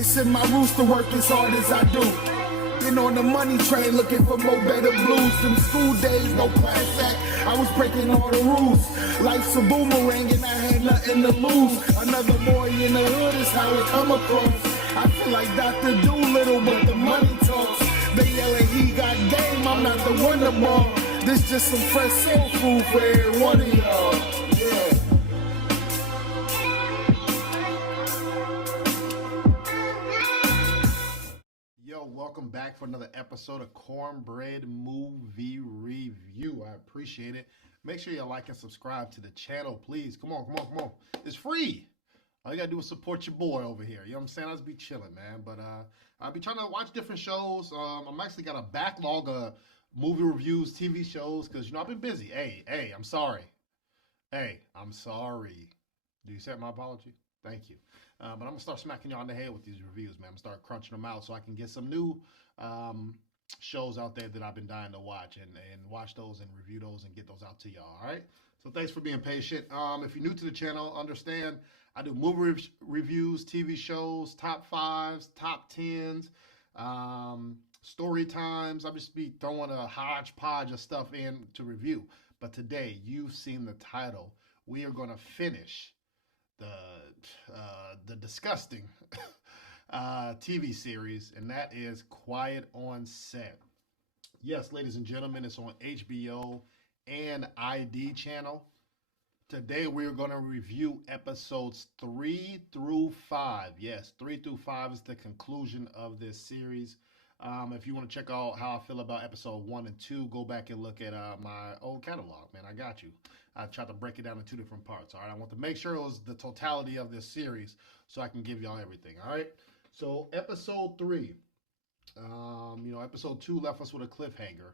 It's in my roots to work as hard as I do. Been on the money train looking for more better blues. Them school days, no class act, I was breaking all the rules. Life's a boomerang and I had nothing to lose. Another boy in the hood is how it come across. I feel like Dr. Doolittle, but the money talks. They yelling he got game, I'm not the wonder ball. This just some fresh soul food for every one of y'all. Yeah. Yo, welcome back for another episode of Cornbread Movie Review. I appreciate it. Make sure you like and subscribe to the channel, please. Come on. It's free. All you gotta do is support your boy over here. You know what I'm saying? I'll just be chilling, man. But I'll be trying to watch different shows. I'm actually got a backlog of movie reviews, TV shows, because I've been busy. Hey, I'm sorry. Hey, I'm sorry. Do you accept my apology? Thank you. But I'm going to start smacking y'all in the head with these reviews, man. I'm going to start crunching them out so I can get some new shows out there that I've been dying to watch and watch those and review those and get those out to y'all, all right? So thanks for being patient. If you're new to the channel, understand I do movie reviews, TV shows, top fives, top tens, story times. I'll just be throwing a hodgepodge of stuff in to review. But today, you've seen the title. We are going to finish the disgusting TV series, and that is Quiet on Set. Yes, ladies and gentlemen, it's on HBO and ID channel. Today we're going to review episodes 3 through 5. Yes, 3 through 5 is the conclusion of this series. If you want to check out how I feel about episode 1 and 2, go back and look at my old catalog, man. I got you. I tried to break it down in 2 different parts, all right? I want to make sure it was the totality of this series so I can give y'all everything, all right? So episode 3, episode 2 left us with a cliffhanger,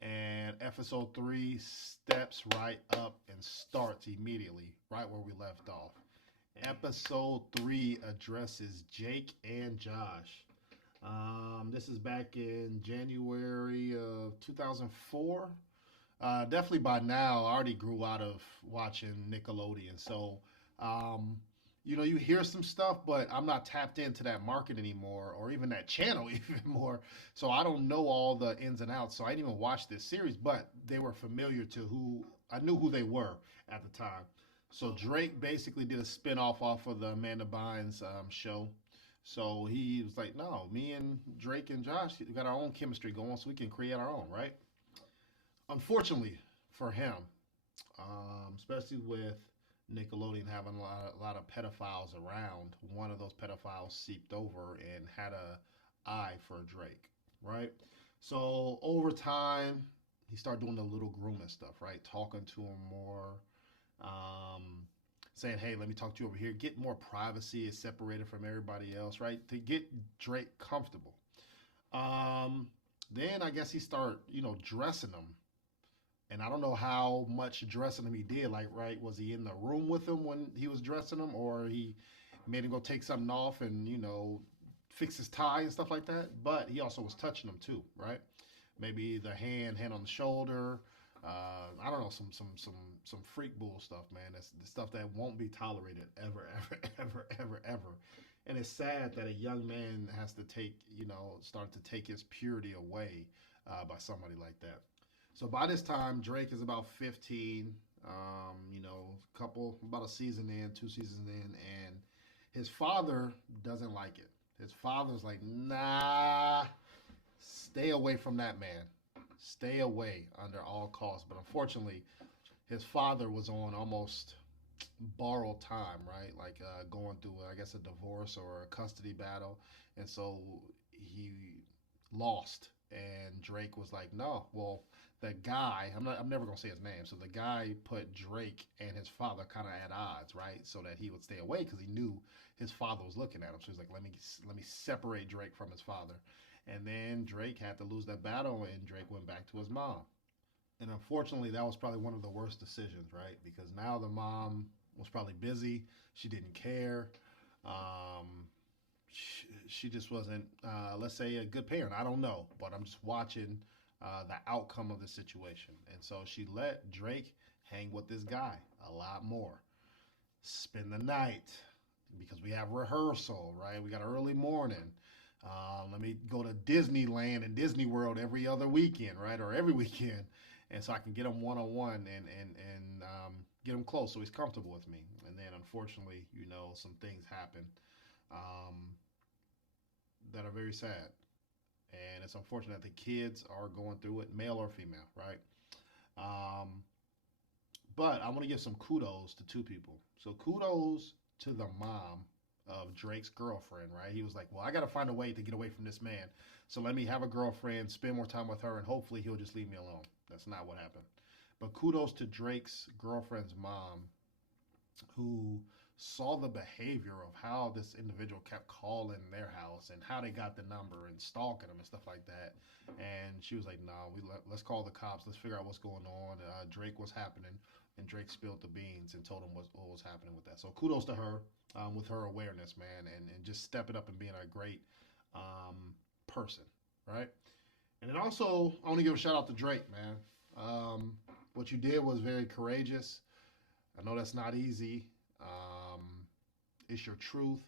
and episode 3 steps right up and starts immediately, right where we left off. Episode 3 addresses Jake and Josh. This is back in January of 2004. Definitely by now, I already grew out of watching Nickelodeon. So, you hear some stuff, but I'm not tapped into that market anymore, or even that channel even more. So I don't know all the ins and outs. So I didn't even watch this series, but they were familiar to I knew who they were at the time. So Drake basically did a spinoff off of the Amanda Bynes show. So he was like, no, me and Drake and Josh we got our own chemistry going so we can create our own, right? Unfortunately for him, especially with Nickelodeon having a lot of pedophiles around, one of those pedophiles seeped over and had a eye for Drake, right? So over time, he started doing the little grooming stuff, right? Talking to him more, saying, hey, let me talk to you over here. Get more privacy, is separated from everybody else, right? To get Drake comfortable. Then I guess he started, dressing him. And I don't know how much dressing him he did. Like, right, was he in the room with him when he was dressing him? Or he made him go take something off and, fix his tie and stuff like that? But he also was touching him too, right? Maybe the hand on the shoulder. I don't know, some freak bull stuff, man. That's the stuff that won't be tolerated ever. And it's sad that a young man has to start to take his purity away by somebody like that. So by this time, Drake is about 15, about a season in, 2 seasons in, and his father doesn't like it. His father's like, nah, stay away from that man. Stay away under all costs. But unfortunately, his father was on almost borrowed time, right? Like going through, I guess, a divorce or a custody battle. And so he lost. And Drake was like, no, well, the guy, I'm never going to say his name. So the guy put Drake and his father kind of at odds, right? So that he would stay away because he knew his father was looking at him. So he's like, let me separate Drake from his father. And then Drake had to lose that battle, and Drake went back to his mom. And unfortunately, that was probably one of the worst decisions, right? Because now the mom was probably busy. She didn't care. She just wasn't, let's say, a good parent. I don't know, but I'm just watching the outcome of the situation. And so she let Drake hang with this guy a lot more, spend the night, because we have rehearsal, right? We got early morning. Let me go to Disneyland and Disney World every other weekend, right, or every weekend, and so I can get him one on one and get him close, so he's comfortable with me. And then unfortunately, some things happen um, that are very sad, and it's unfortunate that the kids are going through it, male or female, right? Um, but I want to give some kudos to two people. So kudos to the mom of Drake's girlfriend, right? He was like, well, I got to find a way to get away from this man. So let me have a girlfriend, spend more time with her, and hopefully he'll just leave me alone. That's not what happened. But kudos to Drake's girlfriend's mom, who saw the behavior of how this individual kept calling their house and how they got the number and stalking them and stuff like that. And she was like, "No, let's call the cops. Let's figure out what's going on." Drake was happening, and Drake spilled the beans and told him what was happening with that. So kudos to her with her awareness, man, and just stepping up and being a great person, right? And then also, I want to give a shout out to Drake, man. What you did was very courageous. I know that's not easy. Um, it's your truth,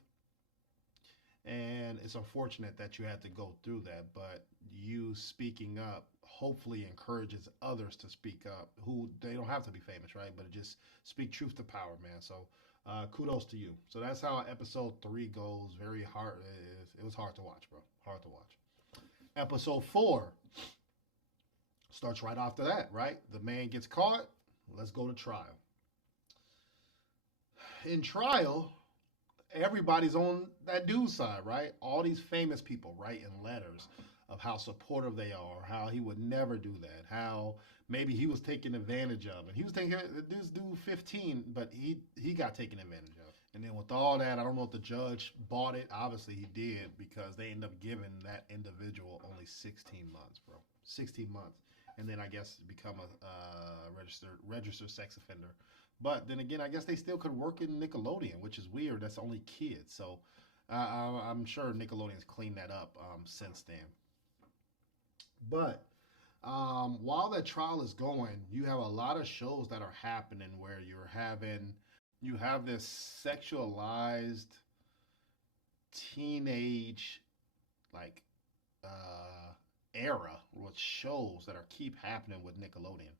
and it's unfortunate that you had to go through that. But you speaking up hopefully encourages others to speak up who they don't have to be famous, right? But it just speak truth to power, man. So kudos to you. So that's how episode 3 goes. Very hard. It was hard to watch, bro. Hard to watch. Episode 4 starts right after that, right? The man gets caught. Let's go to trial. In trial, everybody's on that dude's side, right? All these famous people writing letters of how supportive they are, how he would never do that, how maybe he was taken advantage of, and he was taking this dude 15, but he got taken advantage of. And then with all that, I don't know if the judge bought it. Obviously, he did because they ended up giving that individual only 16 months, bro. 16 months, and then I guess become a registered sex offender. But then again, I guess they still could work in Nickelodeon, which is weird. That's only kids. So I'm sure Nickelodeon's cleaned that up since then. But while that trial is going, you have a lot of shows that are happening where you have this sexualized teenage like era with shows that are keep happening with Nickelodeon.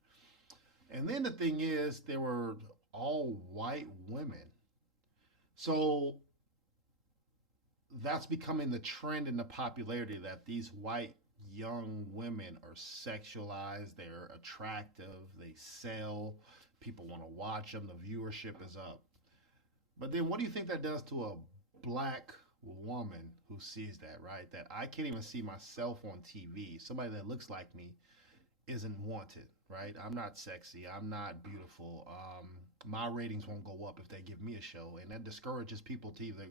And then the thing is, they were all white women. So that's becoming the trend in the popularity that these white young women are sexualized, they're attractive, they sell, people want to watch them, the viewership is up. But then what do you think that does to a black woman who sees that, right? That I can't even see myself on TV. Somebody that looks like me isn't wanted, right? I'm not sexy. I'm not beautiful. My ratings won't go up if they give me a show, and that discourages people to either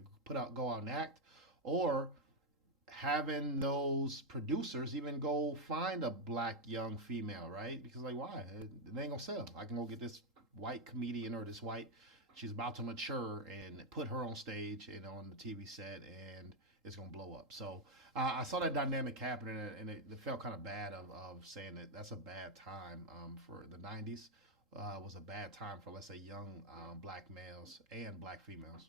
go out and act, or having those producers even go find a black young female, right? Because like, why? It ain't gonna sell. I can go get this white comedian or this white. She's about to mature and put her on stage and on the TV set, and it's gonna blow up. So I saw that dynamic happening, and it felt kind of bad of saying that that's a bad time for the '90s. Was a bad time for, let's say, young black males and black females.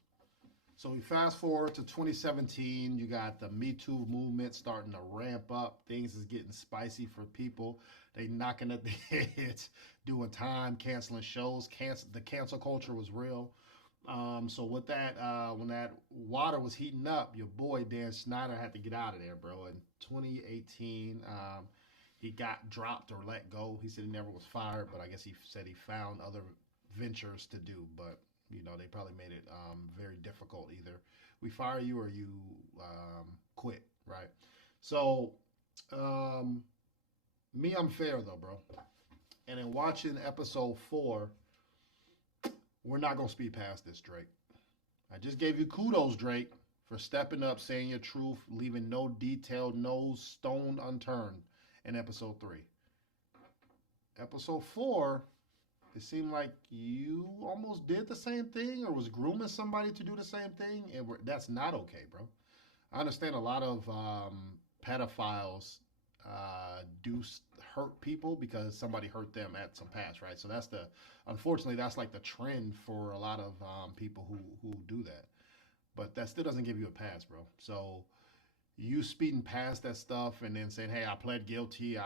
So we fast forward to 2017. You got the Me Too movement starting to ramp up. Things is getting spicy for people. They knocking at the heads, doing time, canceling shows. The cancel culture was real. So with that, when that water was heating up, your boy Dan Snyder had to get out of there, bro. In 2018, he got dropped or let go. He said he never was fired, but I guess he said he found other ventures to do. But they probably made it very difficult. Either we fire you or you quit, right? So me, I'm fair though, bro. And in watching episode 4, we're not gonna speed past this, Drake. I just gave you kudos, Drake, for stepping up, saying your truth, leaving no detail, no stone unturned in episode 3. Episode 4, it seemed like you almost did the same thing or was grooming somebody to do the same thing, and that's not okay, bro. I understand a lot of pedophiles do hurt people because somebody hurt them at some past, right? So unfortunately, that's like the trend for a lot of people who do that. but that still doesn't give you a pass, bro. So you speeding past that stuff and then saying, "Hey, I pled guilty."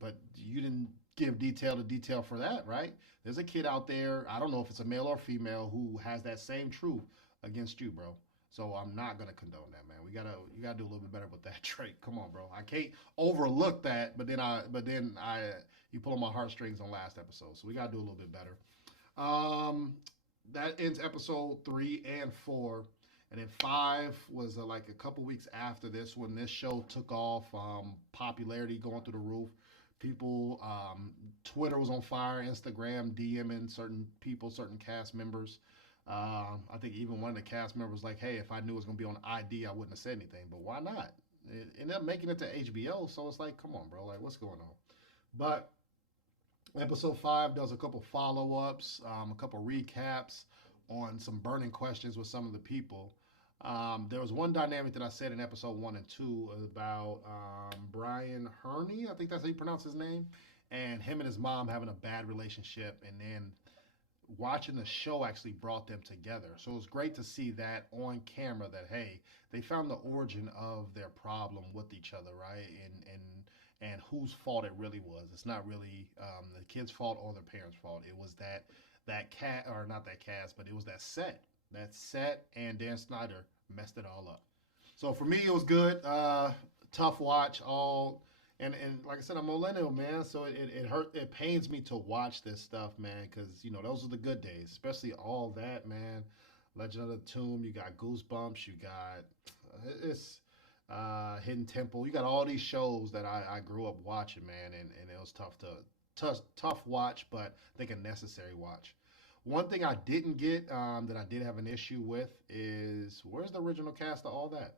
But you didn't give detail to detail for that, right? There's a kid out there. I don't know if it's a male or female who has that same truth against you, bro. So I'm not gonna condone that, man. You gotta do a little bit better with that trait. Come on, bro. I can't overlook that, but then I you pull on my heartstrings on last episode, so we gotta do a little bit better. Um, that ends episode 3 and 4. And then 5 was like a couple weeks after this when this show took off, popularity going through the roof. People, Twitter was on fire, Instagram DMing certain people, certain cast members. I think even one of the cast members was like, "Hey, if I knew it was gonna be on ID, I wouldn't have said anything." But why not? It ended up making it to HBO, so it's like, come on, bro, like what's going on? But episode 5 does a couple follow ups, a couple recaps on some burning questions with some of the people. There was one dynamic that I said in episode 1 and 2 about Brian Herney, I think that's how you pronounce his name, and him and his mom having a bad relationship, and then watching the show actually brought them together. So it was great to see that on camera that hey, they found the origin of their problem with each other, right? And whose fault it really was. It's not really the kid's fault or their parents' fault. It was that cat or not that cast, but it was that set and Dan Snyder messed it all up. So for me, it was good. Tough watch. And like I said, I'm millennial, man. So it hurt. It pains me to watch this stuff, man, because those are the good days, especially all that, man. Legend of the Tomb. You got Goosebumps. You got it's Hidden Temple. You got all these shows that I grew up watching, man, and it was tough watch, but I think a necessary watch. One thing I didn't get that I did have an issue with is where's the original cast of all that?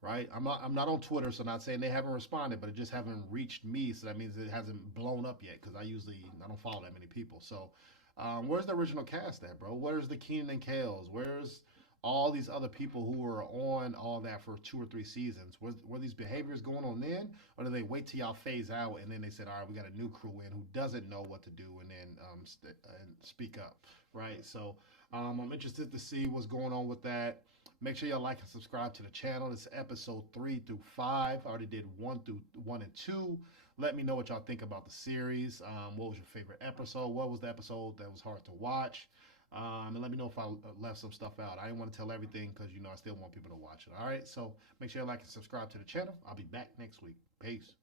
Right? I'm not on Twitter, so I'm not saying they haven't responded, but it just haven't reached me, so that means it hasn't blown up yet because I don't follow that many people. So where's the original cast at, bro? Where's the Keenan and Kales? Where's all these other people who were on all that for 2 or 3 seasons? Were these behaviors going on then, or did they wait till y'all phase out and then they said, all right, we got a new crew in who doesn't know what to do and then speak up, right? So I'm interested to see what's going on with that. Make sure y'all like and subscribe to the channel. This is episode 3 through 5. I already did 1 and 2. Let me know what y'all think about the series. What was your favorite episode? What was the episode that was hard to watch? And let me know if I left some stuff out. I didn't want to tell everything because I still want people to watch it. All right, so make sure you like and subscribe to the channel. I'll be back next week. Peace.